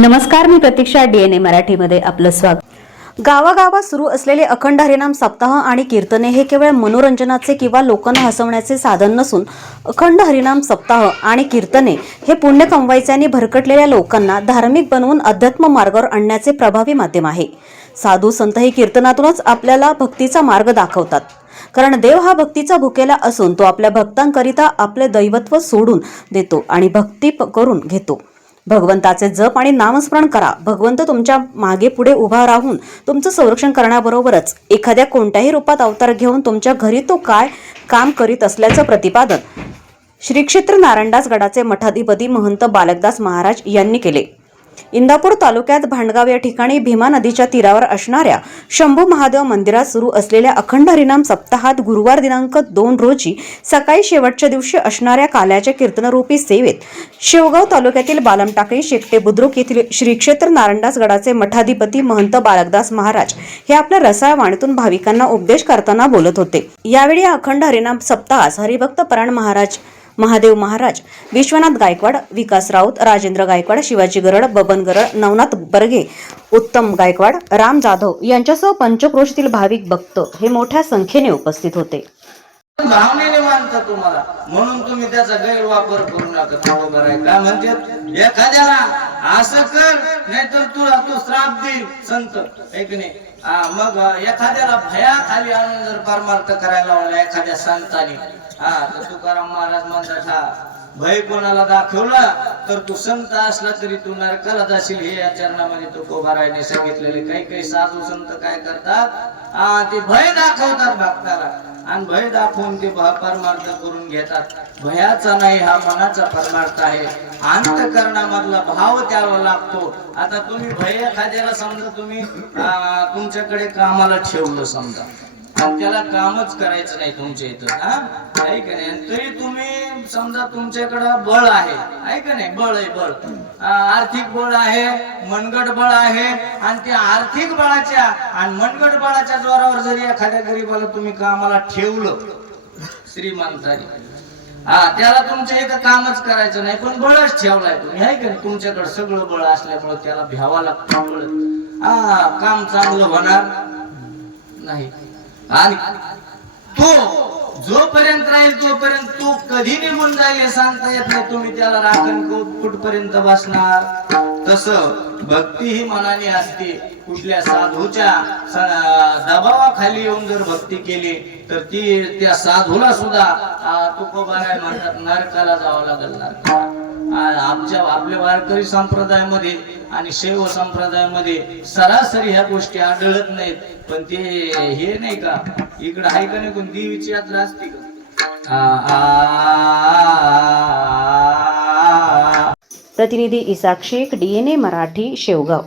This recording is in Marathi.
नमस्कार, मी प्रतीक्षा. DNA मराठीमध्ये आपलं स्वागत. गावागावात सुरू असलेले अखंड हरिनाम सप्ताह आणि कीर्तने हे केवळ मनोरंजनाचे किंवा लोकांना हसवण्याचे साधन नसून अखंड हरिनाम सप्ताह आणि कीर्तने हे पुण्य कमवायचे भरकटलेल्या लोकांना धार्मिक बनवून अध्यात्म मार्गावर आणण्याचे प्रभावी माध्यम आहे. साधू संत हे कीर्तनातूनच आपल्याला भक्तीचा मार्ग दाखवतात. कारण देव हा भक्तीचा भुकेला असून तो आपल्या भक्तांकरिता आपले दैवत्व सोडून देतो आणि भक्ती करून घेतो. भगवंताचे जप आणि नामस्मरण करा. भगवंत तुमच्या मागे पुढे उभा राहून तुमचं संरक्षण करण्याबरोबरच एखाद्या कोणत्याही रूपात अवतार घेऊन तुमच्या घरी तो काय काम करीत असल्याचं प्रतिपादन श्री क्षेत्र नारायणदास गडाचे मठाधिपती महंत बालकदास महाराज यांनी केले. इंदापूर तालुक्यात भांडगाव या ठिकाणी भीमा नदीच्या तीरावर असणाऱ्या शंभू महादेव मंदिरात सुरू असलेल्या अखंड हरिनाम सप्ताहात गुरुवार दिनांक 2 रोजी सकाळी शेवटच्या दिवशी असणाऱ्या काल्याच्या कीर्तनरूपी सेवेत शेवगाव तालुक्यातील बालमटाकळी शेकटे बुद्रुक येथील श्री क्षेत्र नारायणदास गडाचे मठाधिपती महंत बालकदास महाराज हे आपल्या रसाळ वाणीतून भाविकांना उपदेश करताना बोलत होते. यावेळी अखंड हरिनाम सप्ताहास हरिभक्त परायण महाराज, महादेव महाराज, विश्वनाथ गायकवाड, विकास राऊत, राजेंद्र गायकवाड, शिवाजी गरड, बबन गरड, नवनाथ बर्गे, उत्तम गायकवाड, राम जाधव यांच्यासह पंचक्रोशीतील भाविक भक्त हे मोठ्या संख्येने उपस्थित होते. भावनेने मानता तुम्हाला, म्हणून तुम्ही त्याचा गैरवापर करू नका. बरोबर आहे का? म्हणजे एखाद्याला असं कर, नाहीतर तुला तो श्राप देईल संत, ऐक नाही. मग एखाद्याला भयाखाली आणून जर परमार्थ करायला लावला एखाद्या संतांनी, तर तुकाराम महाराज म्हणतात, हा भय कोणाला दाखवला तर तू संत असला तरी तू नरकाला जाशील. हे या चरणामध्ये तुकोबारायने सांगितलेले. काही काही साधू संत काय करतात, ते भय दाखवतात भक्ताला आणि भय दाखवून ते परमार्थ करून घेतात. भयाचा नाही, हा मनाचा परमार्थ आहे. अंतःकरणामधला भाव त्याला लागतो. आता तुम्ही भय एखाद्याला समजा तुम्ही तुमच्याकडे कामाला ठेवलं समजा आणि त्याला कामच करायचं नाही तुमच्या इथं, आहे का नाही, तरी तुम्ही समजा तुमच्याकडं बळ आहे का नाही, बळ आहे, बळ आर्थिक बळ आहे, मनगट बळ आहे, आणि त्या आर्थिक बळाच्या आणि मनगट बळाच्या जोरावर जरी एखाद्या गरीबाला तुम्ही कामाला ठेवलं श्रीमंतानी, त्याला तुमच्या इथं कामच करायचं नाही, पण बळच ठेवलाय तुम्ही, आहे का नाही. तुमच्याकडे सगळं बळ असल्यामुळे त्याला भ्यावा लागतं. काम चांगलं होणार नाही आणि तो जोपर्यंत राहील तोपर्यंत तो कधी निघून जाईल हे सांगता येत नाही. तुम्ही त्याला राखण कुठपर्यंत बसणार. तसं भक्ती ही मनाने असते. कुठल्या साधूच्या दबावाखाली येऊन जर भक्ती केली तर ती त्या साधूला सुद्धा तुकोबाराय म्हणतात नरकाला जावं लागेल. आपल्या वारकरी संप्रदायामध्ये आणि शैव संप्रदायामध्ये सरासरी ह्या गोष्टी आढळत नाहीत, पण ते हे नाही का, इकडं आहे का नाही, कोण देवीची यात्रा असते का. प्रतिनिधी इसाक शेख, DNA मराठी, शेवगाव.